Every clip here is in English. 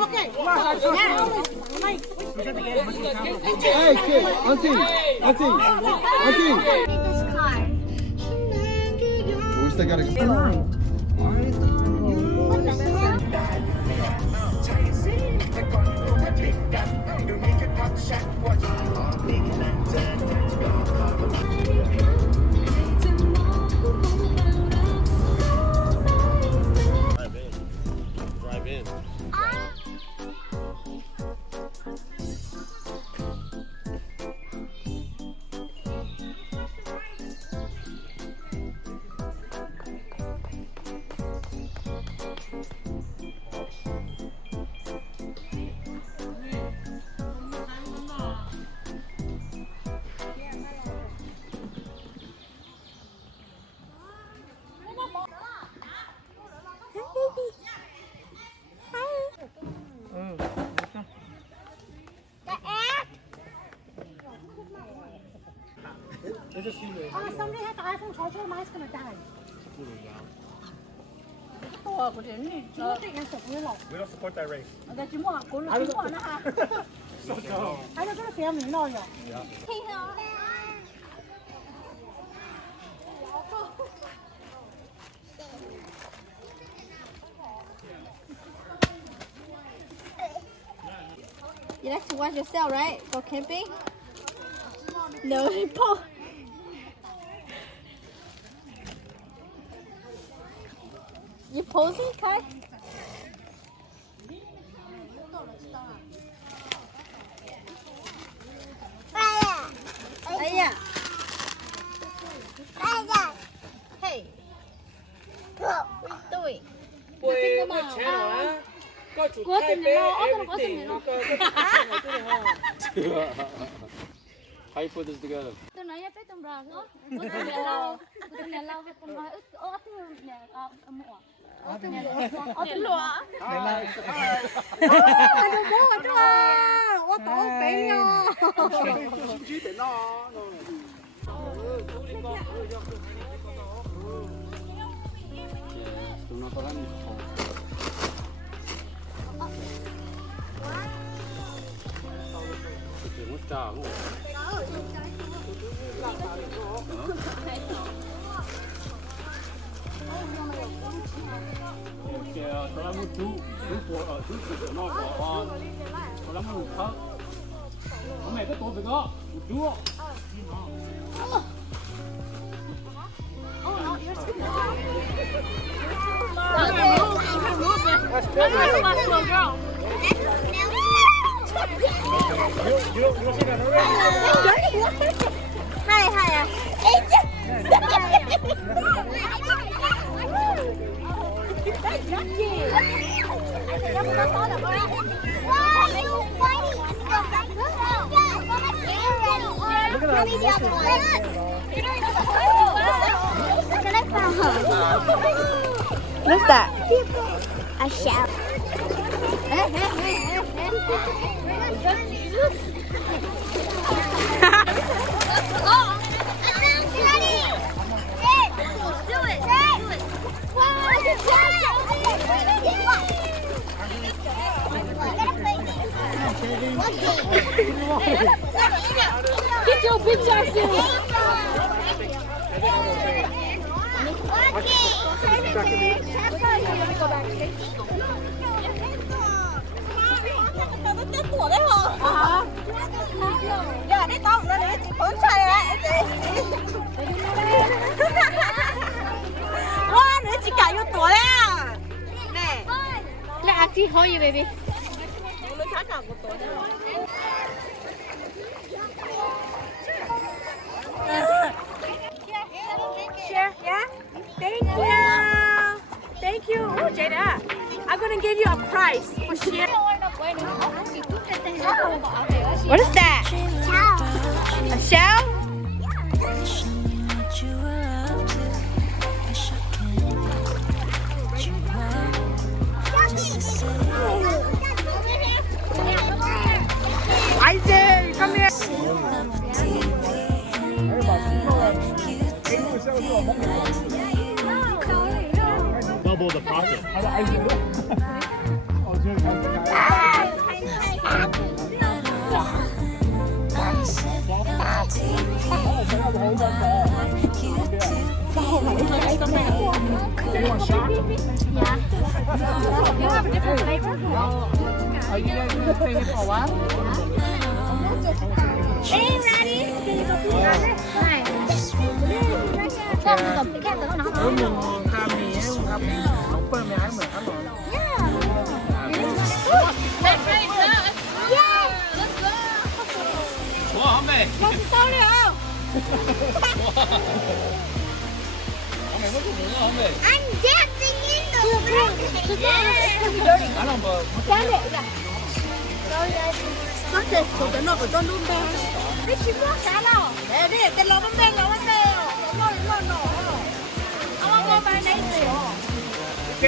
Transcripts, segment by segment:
Okay. Hey, kid, auntie. This car. We still gotta. What the hell? Drive in. Oh, somebody has the iPhone charger. Mine's gonna die. We don't support that race. 喺度嗰度寫名內容。 You like to watch yourself, right? Go camping? No, Paul. You posing, Kai? Aya. Hey. What are you doing? 喂，乜請啊？個做太啤 everything，個 How you put this together? Tôi nói với tụi bà có tụi nhà lâu với tụi bà ớt tụi nhà mỏ ớt tụi lụa我倒俾啊！What's that? A shell. Get your picture soon. 你阿姊可以 baby。 Share, yeah? Thank you. Thank you. Oh, Jada, I'm gonna give you a prize for sharing. What is that? A shell? Isaac, come here. Double the profit. You have a different flavor? Are you guys going to play here for a while? Hey, ready? Này. Con cầm cái kẹp đó nó Ừ, mình tham mì ấy, mình tham mì. Không phải mì ái mà ăn rồi. Ủa hả mày? Con tao liệu. Hả mày mất cái nữa hả mày? I'm dancing in the rain. Ăn không bờ? Con để số cái nọ của con luôn ba. Cái chim nó cá nào? Để cái lò bên bên lò bên bên. Lò nọ. Ông có bài này gì hả? Ok.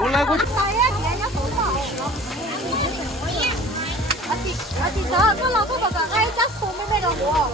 Ủa có chị sợ có lò có bảo cả ai chắc xuống bên bên đâu hả?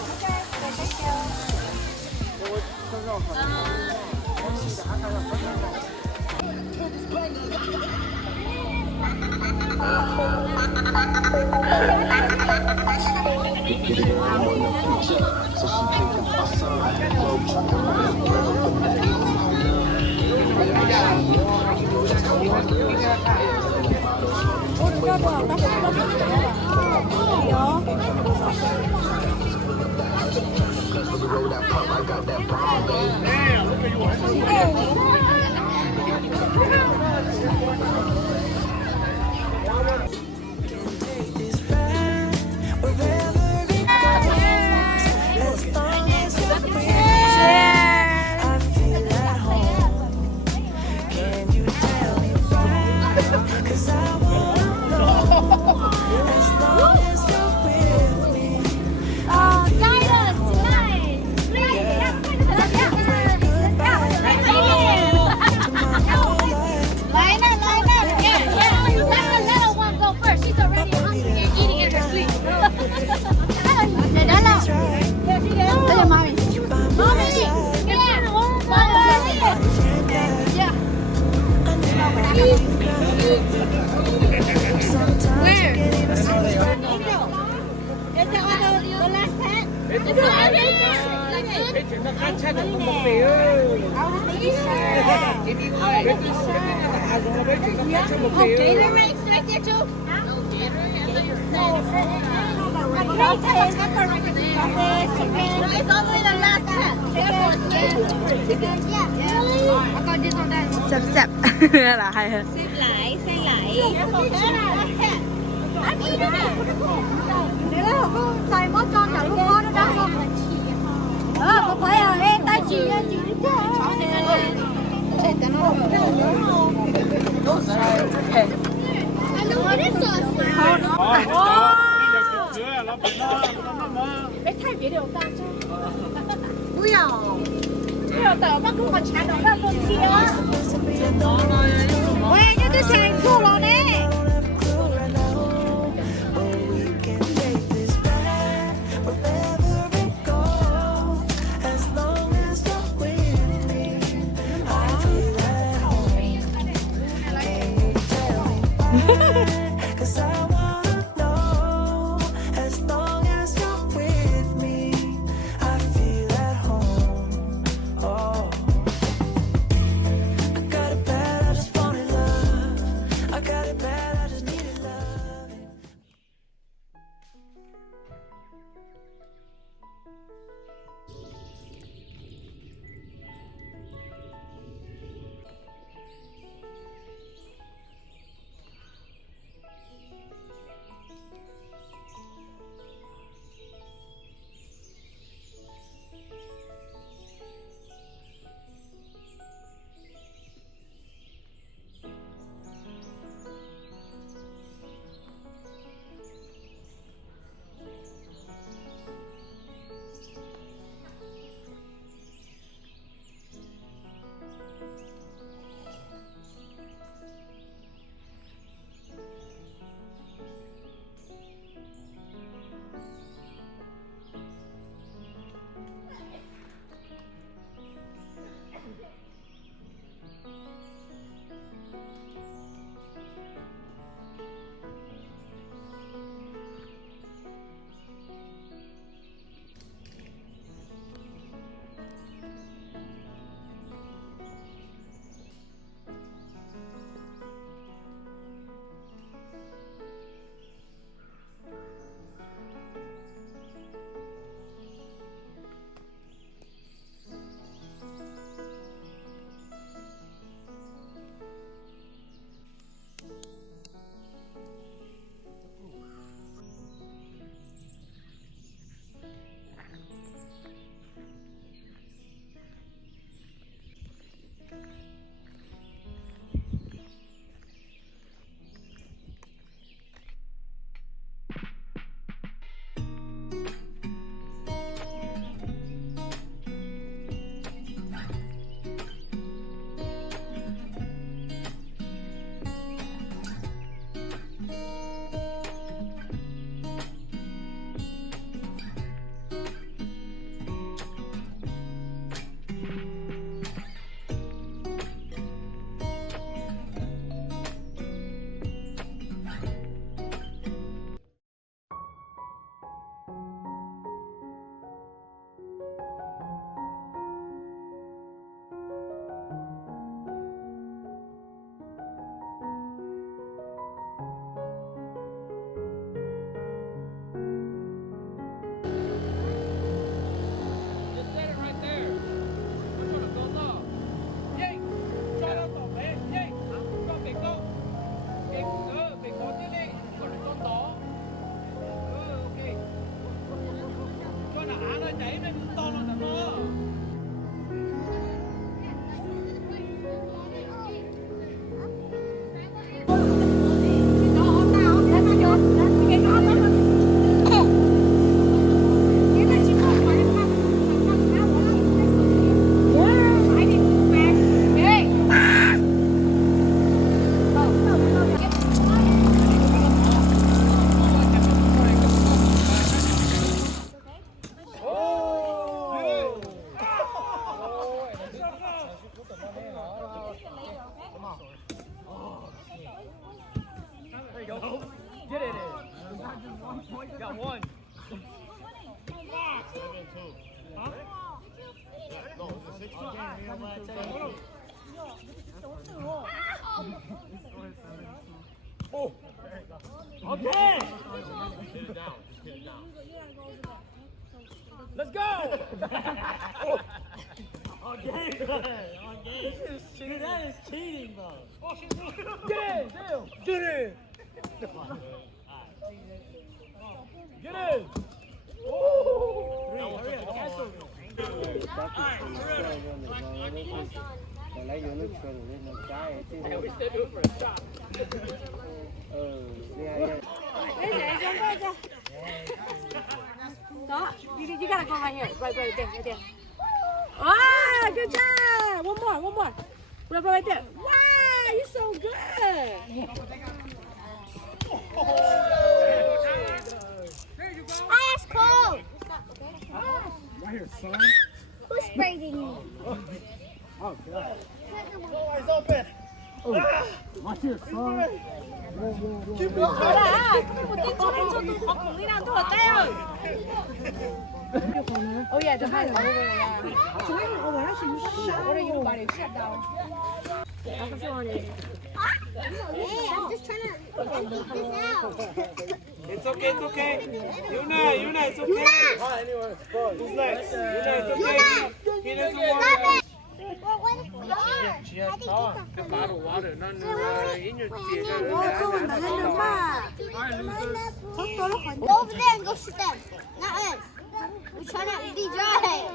Sẹp sẹp là hay hơn. Xem lại. Đấy là có xài mất con cả lúc con nó đang không. Không phải à, em tay chị đi chứ. Cái thay别的我干这。不要。不要的，我跟我钱都要给你啊。喂，你这钱够了呢。I got it bad. Oh. Okay. Get it down. Just get it down. Let's go. Oh. Okay. Okay. This is cheating. That is cheating, bro. Get it. Get it. Get it. Oh. Hurry up. Cancel. lấy vô nước sôi lên một trái chứ Đó, you gotta go right here. Right there. Ah, good job. One more. Right there. Wow, you're so good. Ice cold. right here son. Who's spraying me? Oh god. Door's open. Oh, watch here son. Oh yeah, the hand over there. What are you about to shut down? Hey, I'm just trying to empty this out. It's okay. Yuna, it's okay. Who's next? Yuna, it's okay. He doesn't want Stop it. it. Cái bottle water nó in your Go over there and go shoot them. Not us. We're trying to be dry.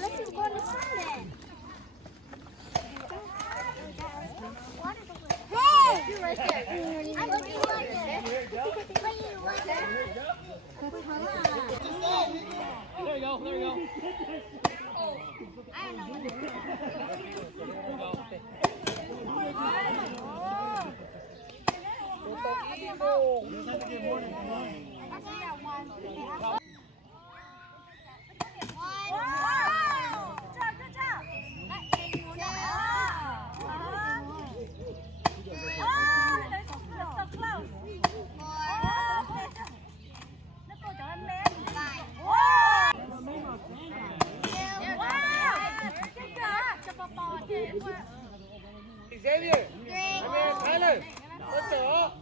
Let's just go to the sun. Hey! You're right there. I'm looking right there. There you go. I don't know. Xavier. Tyler. What's up?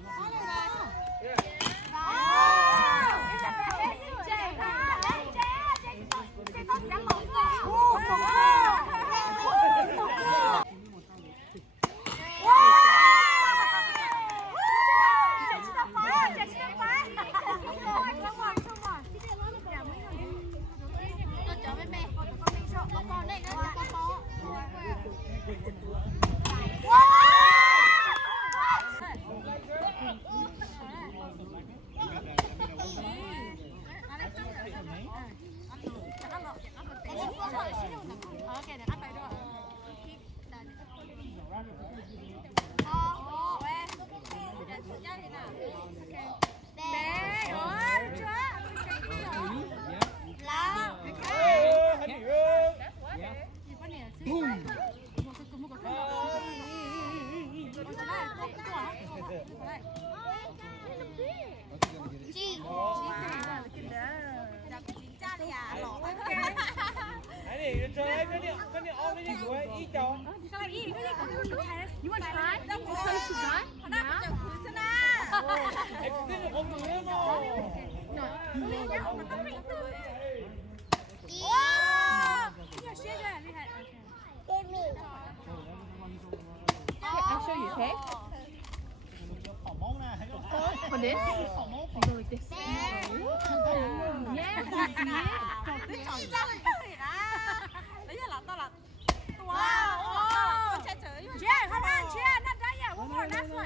You want to try? You want to try? I'll show you, okay? For this, you go like this.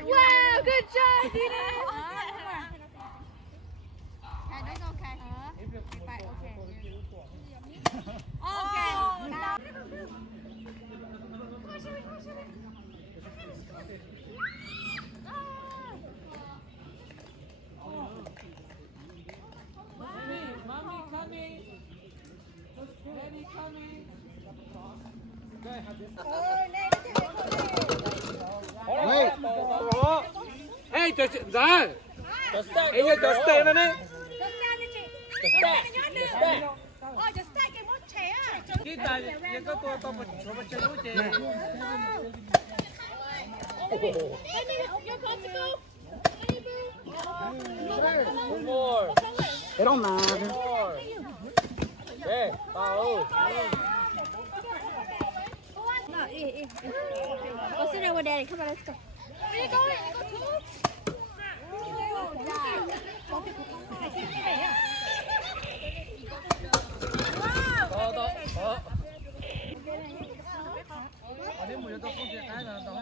Wow, good job, Dina. Mommy coming. Daddy coming. Wait. Hey, just Zan. Just stay. Hey, just stay lên đi. Just stay. Kita, ya kau tua kau macam lucu. One more. It don't matter. Hey, tahu. No, go sit there with Daddy. Come on, let's go. Where you going? Ở đây mùi tôi không chịu cái là đó.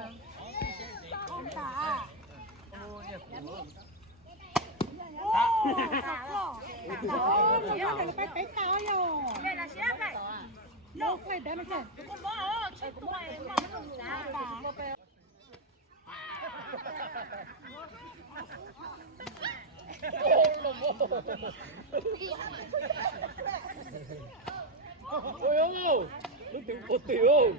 Ôi ông, nó tiếng cột tiểu.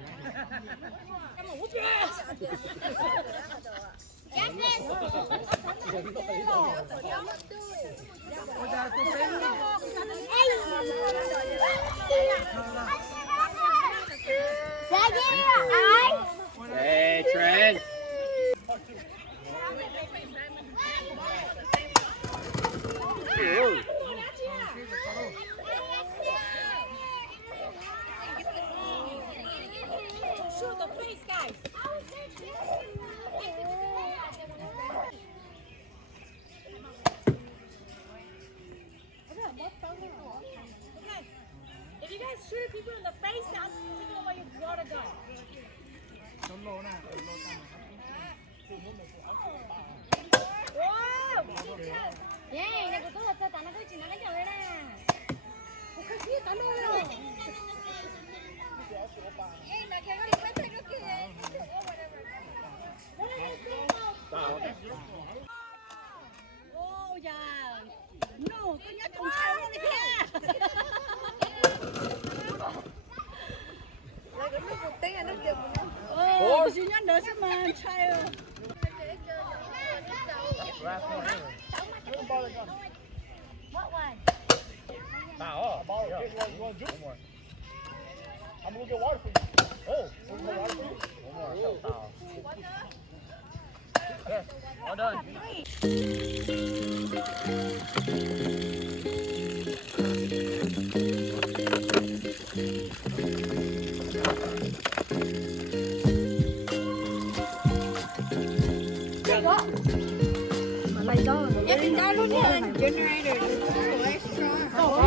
Hey, Trent. Shoot the place, guys. Okay. If you guys shoot people in the face, that's taking away your water gun. Yeah, nó có là sao ta nó có chuyện nó cái rồi nè. Oh yeah. No, con nhá trồng treo luôn đấy kia. Lại cái nước một tí là nước chừng. Oh, duy nhất nữa xem mà treo. What one? Now, you want juice? One more. I'm gonna get water for you. Oh, we'll get water for you. One more. There, all done.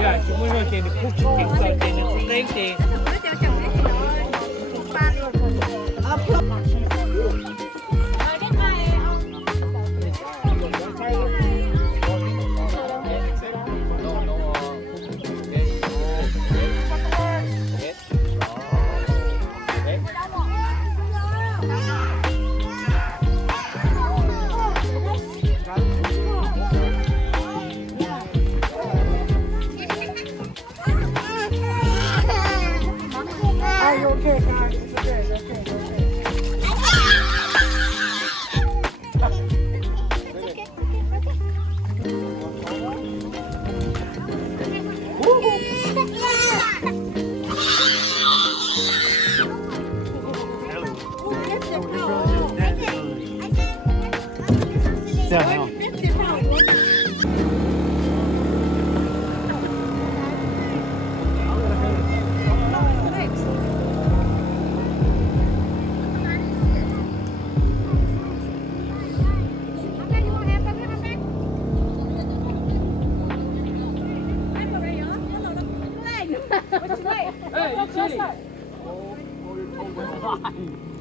Dạ, chúng mình trên được khúc chụp hình trên được lên thì.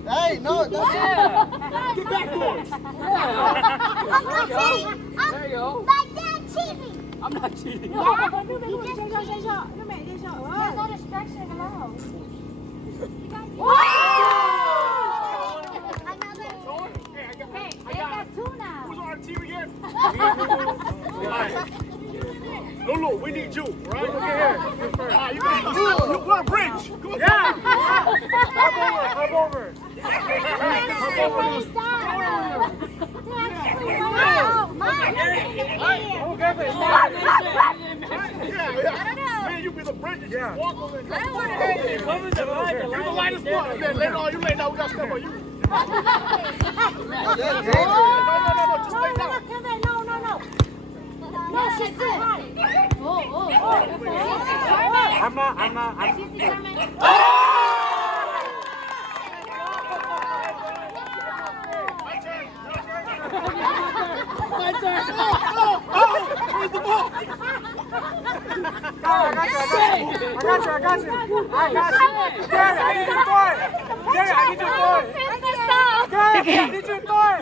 Hey, no, that's Get back, boys. There you go. I'm not cheating. There's no distraction allowed. Hey, I got two now. Who's on our team again? Lulu, we need you, right? Look at here. You guys, you want a bridge? Yeah. Hop over. Man, you be the bridge. Yeah. Walk over there. I don't want to hurt you. What was the line? The You the line lightest one. Then lay down. You lay down. We got stuff on you. Oh, that's dangerous. No. Just lay down. No, she's too high. I'm not. She's determined. My turn. Where's the ball? I got you. Gary, I need your boy. Gary, I need your boy. Gary, I need your boy.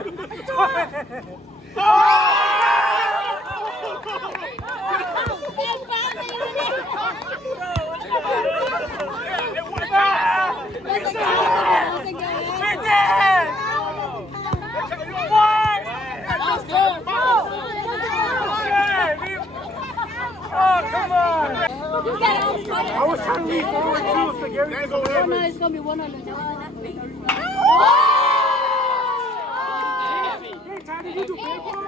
Oh, come on! I was trying to leave forward too, so Gary was over there. No, it's gonna be 100. Hey, Tiny, you do baseball?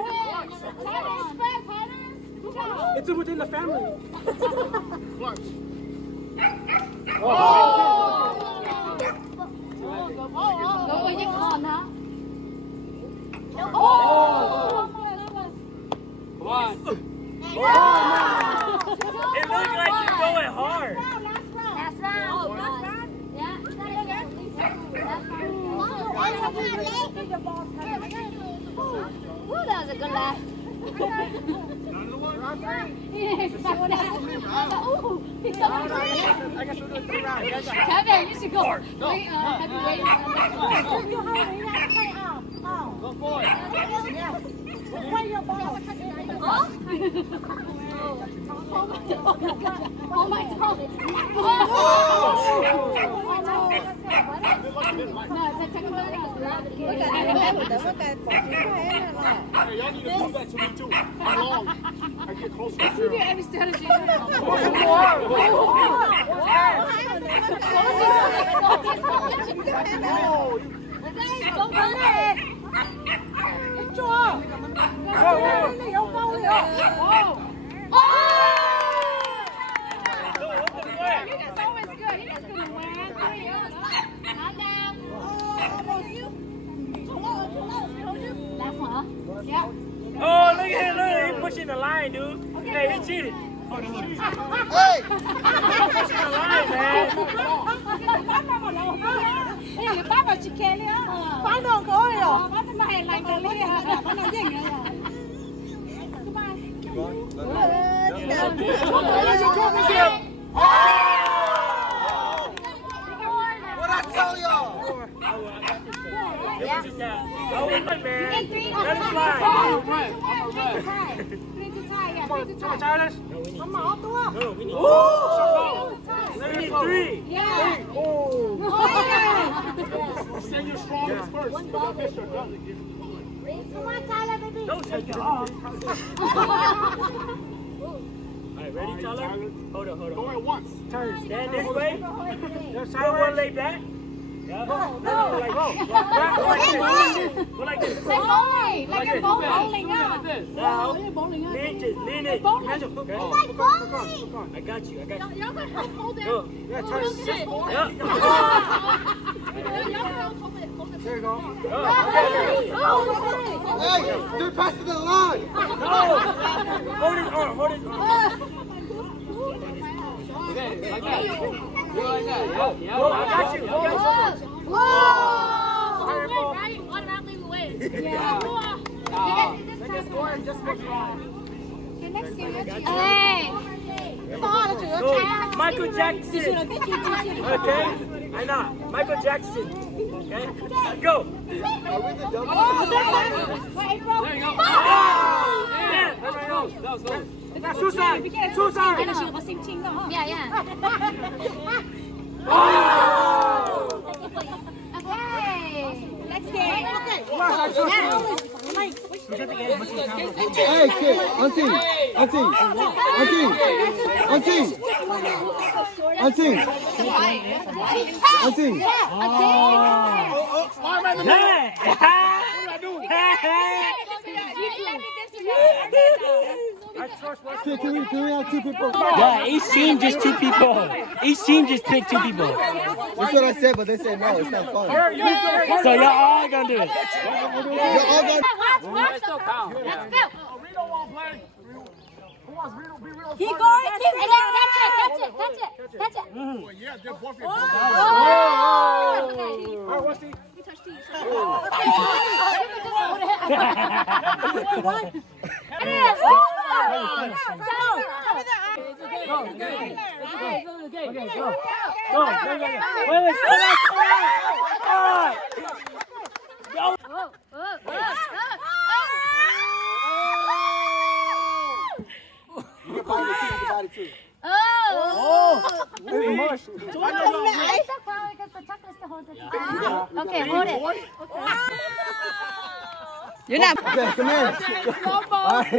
It's within the family. Clutch. It looks like you're going hard. Last round. Yeah. Ooh, that was a good laugh. Kevin, you should go. Go for it. Play your ball. Oh my God. Hey, y'all need to do that to me too. I'm long. I get closer to you. Every strategy. Oh, look at him, he's pushing the line, dude. Hey, he cheated. Hey! Pushing the line, man. What I tell y'all? Oh, man. Let it slide. Charles? No, we need three. Say you're strongest first. But don't miss your gun again. Don't take it off. Alright, ready, Tyler? Hold on. Go at once. Turn. Stand this way. Put one leg back. Yeah. No, like, go like this. Like you're bowling up. Now, lean it. Okay. I got you. Y'all gonna hold it. Go. Yeah, turn. Yeah. There you go. Hey, they're passing the line. No. Hold his arm. Okay, like that. Do like that. Yeah. Go, I got you. Right? Automatically win. Yeah. Make a score and just make it wrong. Hey! Go. Michael Jackson. Okay? I know. Michael Jackson. Okay? Go. Are we the double? There you go. Yeah. That was good. Suicide. Yeah. Okay. Next game. Hey, kid. Auntie. Kid, can we have 2 people? Yeah, each team just 2 people. Each team just pick 2 people. That's what I said, but they said no, it's not fun. So y'all all gonna do it. You're all gonna... Let's go. Let's go. Reno won't play. Who wants Reno? Be Reno. Keep going. Catch it. Well, yeah, they're both in. All right, what's the? Okay, hold it. You're not. Okay, come here. All right.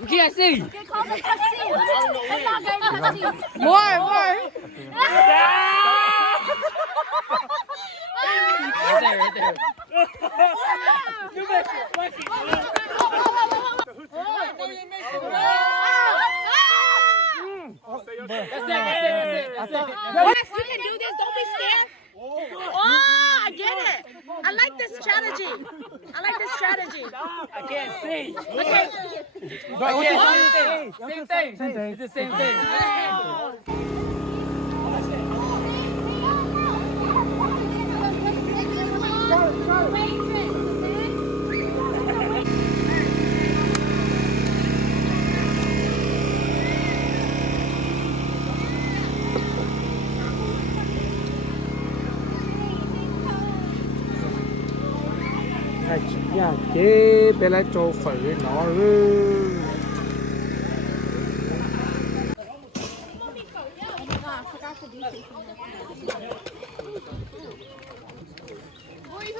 We can't see. More. Right there. That's it. Yes, you can do this. Don't be scared. Oh, I get it. I like this strategy. I can't see. Okay. Same thing. It's the same thing. Dạ, chế bé lại cho phở nó ư.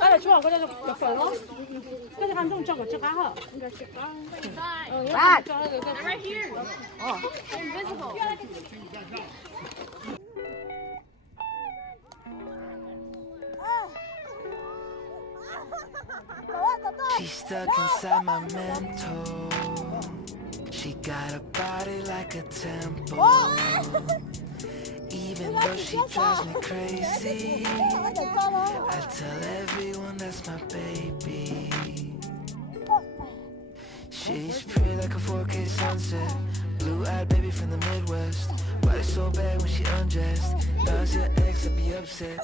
Đây chú có đây là phở không? Cái hàng đông trong của chiếc cá hả? Right here. Invisible. She's stuck inside my mental. She got a body like a temple. Even though she drives me crazy, I tell everyone that's my baby. She's pretty like a 4K sunset, blue-eyed baby from the Midwest. Body so bad when she undressed, does your ex to be upset.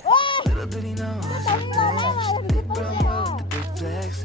Little did he know I was a bitch. Big brown boy with the big flex.